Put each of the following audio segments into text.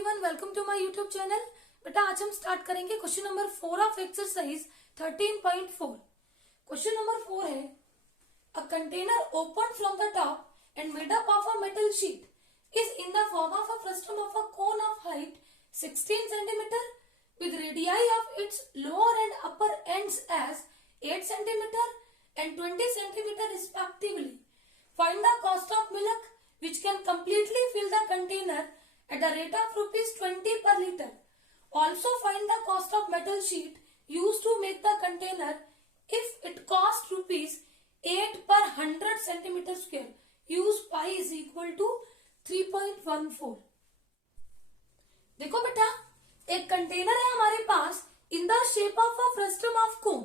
Everyone, welcome to my YouTube channel. बेटा आज हम स्टार्ट करेंगे question number 4 of exercise 13.4। Question number 4 है a container open from the top and made up of a metal sheet is in the form of a frustum of a cone of height 16 centimeter with radii of its lower and upper ends as 8 centimeter and 20 centimeter respectively. Find the cost of milk which can completely fill the container at the rate of rupees 20 per liter. Also find the cost of metal sheet used to make the container if it cost rupees 8 per 100 centimeter square. Use pi is equal to 3.14. देखो बेटा, एक container है हमारे पास in the shape of a frustum of cone.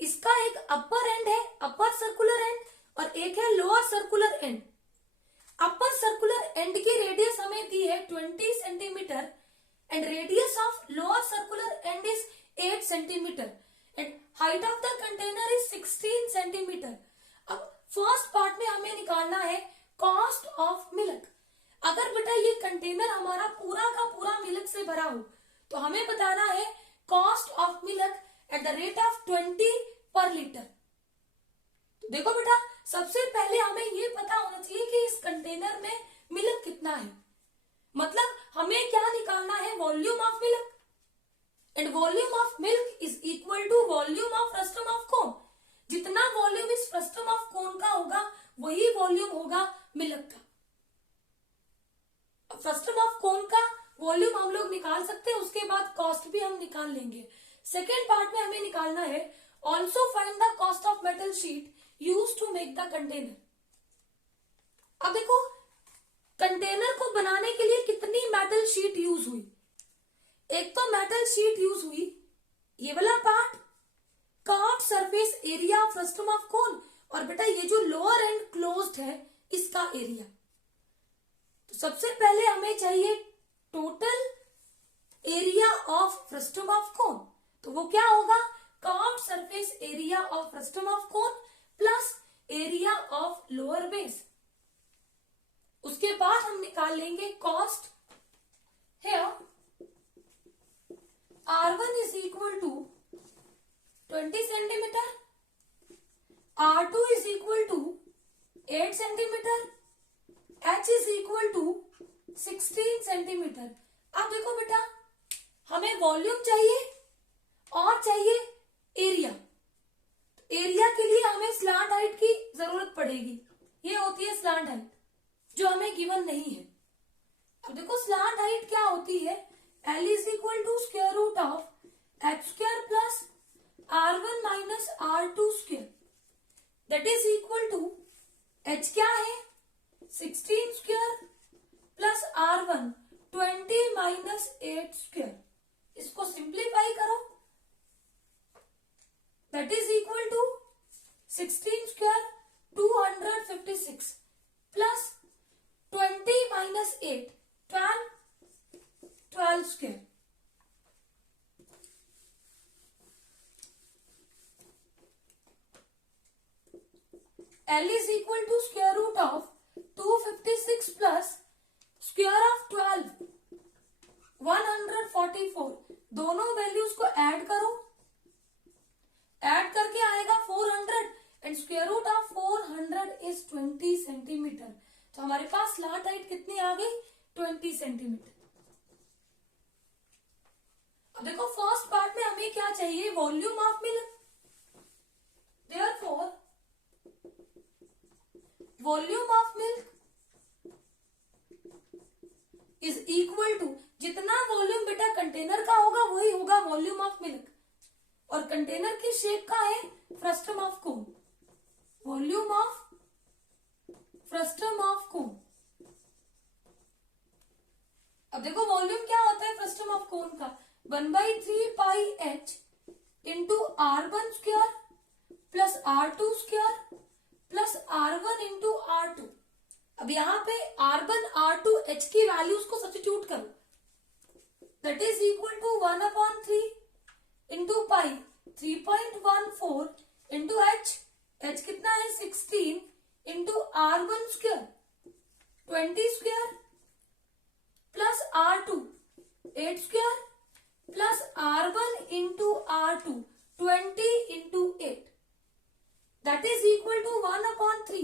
इसका एक अपर and है, अपर circular and, और एक है lower circular and. Upper circular and की रेडियस हमें दी है 20 centimetre and radius of lower circular and is 8 centimetre and height of the container is 16 centimetre. अब फर्स्ट पार्ट में हमें निकालना है कॉस्ट ऑफ मिल्क। अगर बेटा ये कंटेनर हमारा पूरा का पूरा मिल्क से भरा हो तो हमें बताना है cost of milk at the rate of 20 पर लीटर। तो देखो बेटा, सबसे पहले हमें ये पता होना चाहिए कि इस कंटेनर में मिल्क कितना है। मतलब हमें क्या निकालना है, volume of milk, and volume of milk is equal to volume of frustum of cone. जितना वॉल्यूम इस फ्रस्टम ऑफ कोन का होगा वही वॉल्यूम होगा मिल्क का। फ्रस्टम ऑफ कोन का वॉल्यूम हम लोग निकाल सकते हैं, उसके बाद कॉस्ट भी हम निकाल लेंगे। सेकेंड पार्ट में हमें निकालना है also find the cost of metal sheet use to make the container. अब देखो, कंटेनर को बनाने के लिए कितनी मेटल शीट यूज हुई। एक तो मेटल शीट यूज हुई, ये वाला part, curved surface area of frustum of कोन, और बेटा ये जो लोअर एंड क्लोज्ड है इसका एरिया। तो सबसे पहले हमें चाहिए total area of frustum of cone. तो वो क्या होगा, curved surface area of frustum of cone plus area of lower base. उसके बाद हम निकाल लेंगे कॉस्ट। है R1 is equal to 20 centimetre, R2 is equal to 8 centimetre, H is equal to 16 centimetre. अब देखो बेटा, हमें वॉल्यूम चाहिए और चाहिए एरिया। एरिया के लिए हमें स्लांट हाइट की जरूरत पड़ेगी। ये होती है स्लांट हाइट जो हमें गिवन नहीं है। अब देखो स्लांट हाइट क्या होती है, L is equal to square root of H square plus R1 minus R2 square, that is equal to H क्या है 16 square plus R1 20 minus 8 square. इसको सिंप्लीफाई करो, that is equal to 16 square 256 plus 20 minus 8 12 square. L is equal to square root of 256 plus square of 12 144। दोनों values को add करो, add करके आएगा 400 and square root of 400 is 20 centimetre. तो हमारे पास slant height कितनी आ गई, 20 सेंटीमीटर। अब देखो फर्स्ट पार्ट में हमें क्या चाहिए, volume of milk. Therefore volume of milk is equal to, जितना वॉल्यूम बेटा कंटेनर का होगा वही होगा वॉल्यूम ऑफ मिल्क, और कंटेनर की शेप का है frustum of cone. Volume of frustum of cone. अब देखो वॉल्यूम क्या होता है फ्रस्टम ऑफ कोन का, 1/3 पाई H into R1 square plus R2 square plus R1 into R2। अब यहाँ पे R1 R2 H की वैल्यूज को सब्स्टिट्यूट करो, that is equal to 1/3 into pi 3.14 into H कितना है 16 into R1 square 20 square plus R2 8 square plus R1 into R2 20 into 8 that is equal to 1 upon 3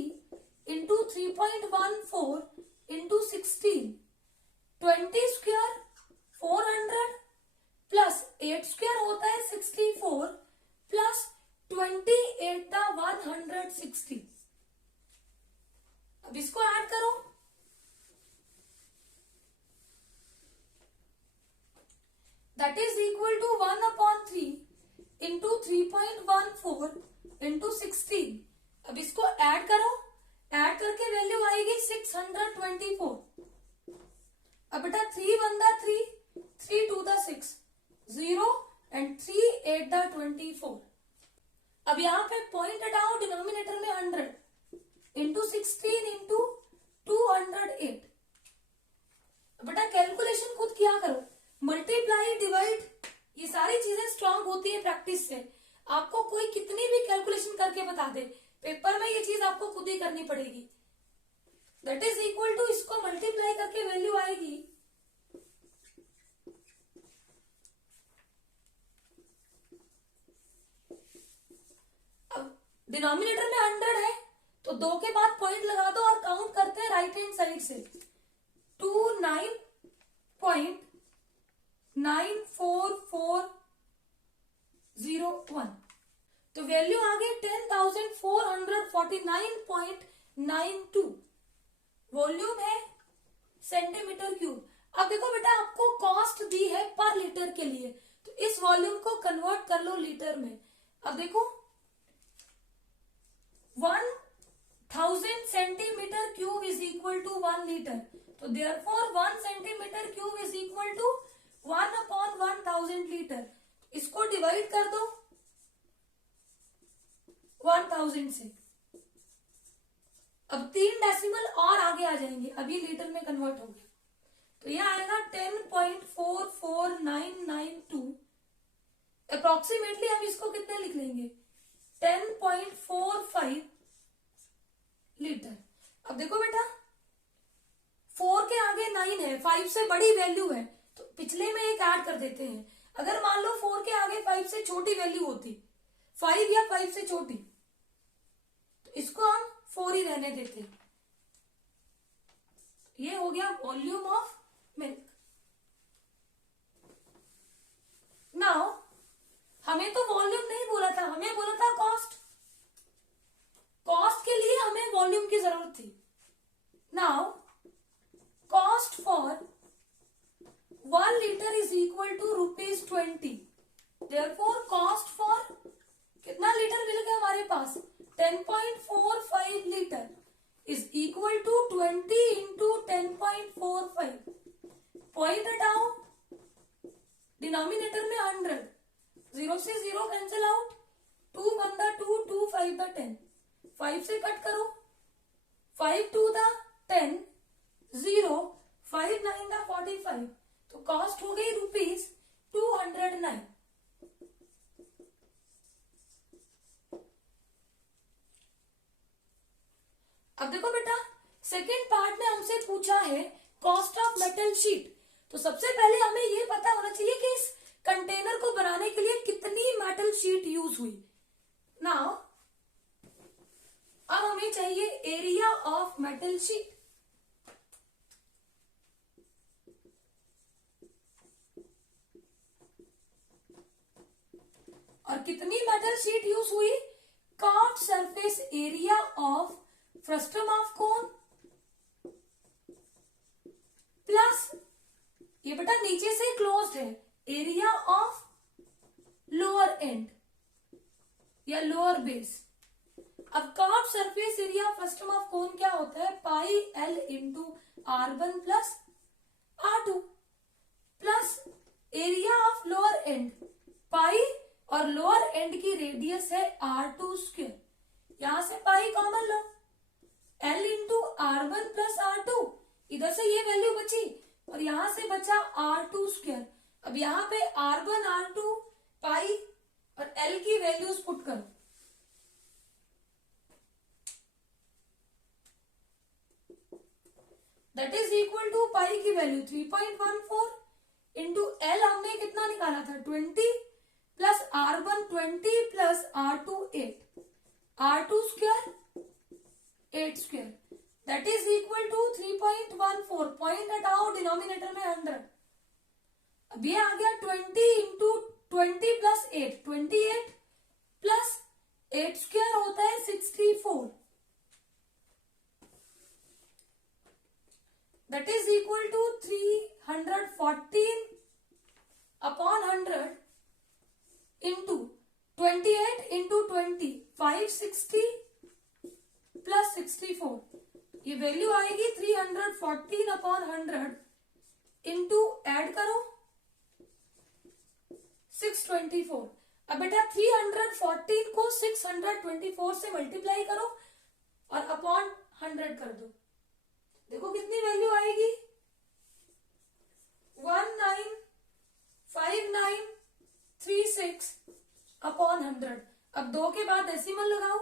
into 3.14 into 16. 20 square 400 plus 8 square होता है 64 plus 28 का 160. अब इसको add करो. That is equal to 1 upon 3 into 3.14 into 16. अब इसको add करो. Add करके वैल्यू आएगी 624. अब बेटा 3 1 दा 3, 3 2 दा 6, 0 and 3 8 दा 24. अब यहाँ पे पॉइंट हटाओ. डिनोमिनेटर में 100 इंटू 16 इंटू 208. बेटा कैलकुलेशन खुद किया करो. मल्टीप्लाई डिवाइड ये सारी चीजें स्ट्रांग होती है प्रैक्टिस से. आपको कोई कितनी भी कैलकुलेशन करके बता दे, पेपर में ये चीज आपको खुद ही करनी पड़ेगी. दैट इज इक्वल टू इसको मल्टीप्लाई करके वैल्यू आएगी अब डिनोमिनेटर में 100 है तो 2 के बाद पॉइंट लगा दो और काउंट करते हैं राइट हैंड साइड से. 29.94401 तो वैल्यू आ गई 10,449.92. वॉल्यूम है सेंटीमीटर क्यूब. अब देखो बेटा आपको कॉस्ट दी है पर लीटर के लिए, तो इस वॉल्यूम को कन्वर्ट कर लो लीटर में. अब देखो 1000 centimetre cube is equal to 1 litre. तो therefore 1 centimetre cube is equal to 1 upon 1000 litre. इसको डिवाइड कर दो 1000 से. अब 3 डेसिमल और आगे आ जाएंगे. अभी लीटर में कन्वर्ट हो गया तो यह आएगा 10.44992. अप्रोक्सीमेटली हम इसको कितने लिख लेंगे 10.45 लीटर. अब देखो बेटा 4 के आगे 9 है, 5 से बड़ी वैल्यू है तो पिछले में एक ऐड कर देते हैं. अगर मान लो 4 के आगे 5 से छोटी वैल्यू होती, 5 या 5 से छोटी, तो इसको हम 4 ही रहने देते. ये हो गया वॉल्यूम ऑफ मिल्क. नाउ हमें तो वॉल्यूम नहीं बोला था, हमें बोला था कॉस्ट. कॉस्ट के लिए हमें वॉल्यूम की जरूरत थी. Now cost for 1 litre is equal to ₹20. Therefore cost for कितना लीटर मिल गया हमारे पास 10.45 litre is equal to 20 into 10.45. Point हटाओ. डिनोमिनेटर में 100, 0 से 0 कैंसिल आउट. 2 1 दा 2, 2 5 दा 10. 5 से कट करो. 5 2 दा 10, 0 5 9 दा 45. तो कॉस्ट हो गई ₹209. अब देखो बेटा सेकेंड पार्ट में हमसे पूछा है कॉस्ट ऑफ मेटल शीट. तो सबसे पहले हमें ये पता होना चाहिए कि इस कंटेनर को बनाने के लिए कितनी मेटल शीट यूज हुई. नाउ अब हमें चाहिए एरिया ऑफ मेटल शीट. और कितनी मेटल शीट यूज हुई curved surface area of frustum of cone plus ये बेटा नीचे से क्लोज्ड है एरिया ऑफ लोअर एंड या लोअर बेस. अब curved surface area frustum of कोन क्या होता है pi L into R1 plus R2 plus area of lower and pi और लोअर एंड की रेडियस है R2 स्क्वायर. यहां से पाई कॉमन लो. L into R1 plus R2, इधर से ये वैल्यू बची और यहां से बचा R2 स्क्वायर. अब यहाँ पे R1 R2 पाई और L की वैल्यूज पुट करो. दैट इज इक्वल टू पाई की वैल्यू 3.14 इंटू एल हमने कितना निकाला था 20 plus R1 20 plus R2 8, R2 square 8 square that is equal to 3.14. Point हटाओ, डिनोमिनेटर में 100. अब ये आ गया 20 इंटू 20 प्लस 8, 28 प्लस 8 स्क्वायर होता है 64. That is equal to 314 upon 100 into 28 into 20 560 plus 64. ये वैल्यू आएगी 314 अपॉन 100 इंटू ऐड करो 624. अब बेटा 314 को 624 से मल्टीप्लाई करो और अपॉन 100 कर दो. देखो कितनी वैल्यू आएगी 195936 अपॉन 100. अब 2 के बाद डेसिमल लगाओ.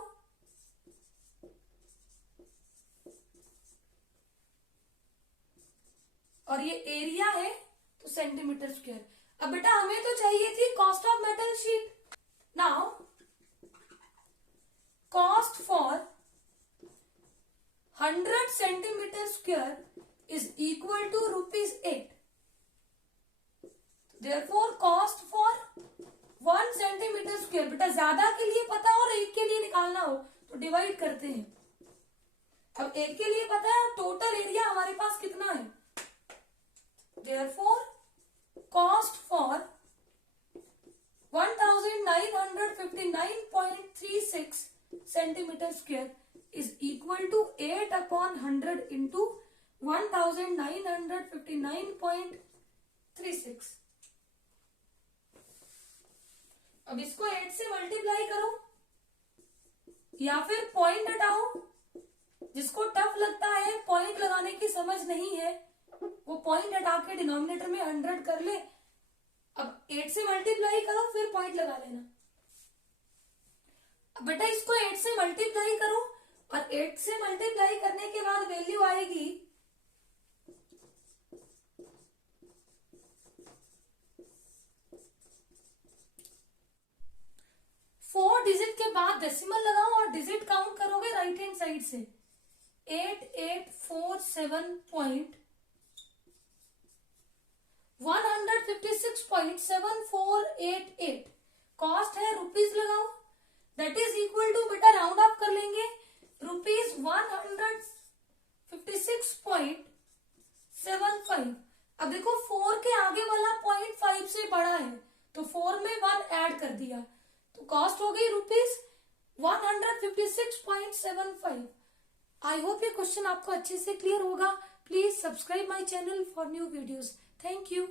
और ये एरिया है तो सेंटीमीटर स्क्वायर. अब बेटा हमें तो चाहिए थी cost of metal sheet. Now cost for 100 centimetre square is equal to ₹8. Therefore cost for 1 centimetre square, बेटा ज्यादा के लिए पता और एक के लिए निकालना हो तो डिवाइड करते हैं. अब एक के लिए पता है टोटल एरिया हमारे पास कितना है. Therefore cost for 1959.36 centimetre square is equal to 8 upon 100 into 1959.36. अब इसको 8 से मल्टीप्लाई करो या फिर पॉइंट हटाओ. जिसको टफ लगता है, पॉइंट लगाने की समझ नहीं है, वो पॉइंट हटा के डिनोमिनेटर में 100 कर ले. अब 8 से मल्टीप्लाई करो फिर पॉइंट लगा लेना. अब बेटा इसको 8 से मल्टीप्लाई करो और 8 से मल्टीप्लाई करने के बाद वैल्यू आएगी 4 डिजिट के बाद डेसिमल लगाओ और डिजिट काउंट करोगे राइट हैंड साइड से. 156.7488. कॉस्ट है रुपीज लगाओ. दैट इज इक्वल टू, बेटा राउंड ऑफ कर लेंगे, ₹156.75. अब देखो 4 के आगे वाला पॉइंट 5 से बड़ा है तो 4 में 1 ऐड कर दिया तो कॉस्ट हो गई ₹156.75. आई होप ये क्वेश्चन आपको अच्छे से क्लियर होगा. Please subscribe my channel for new videos. Thank you.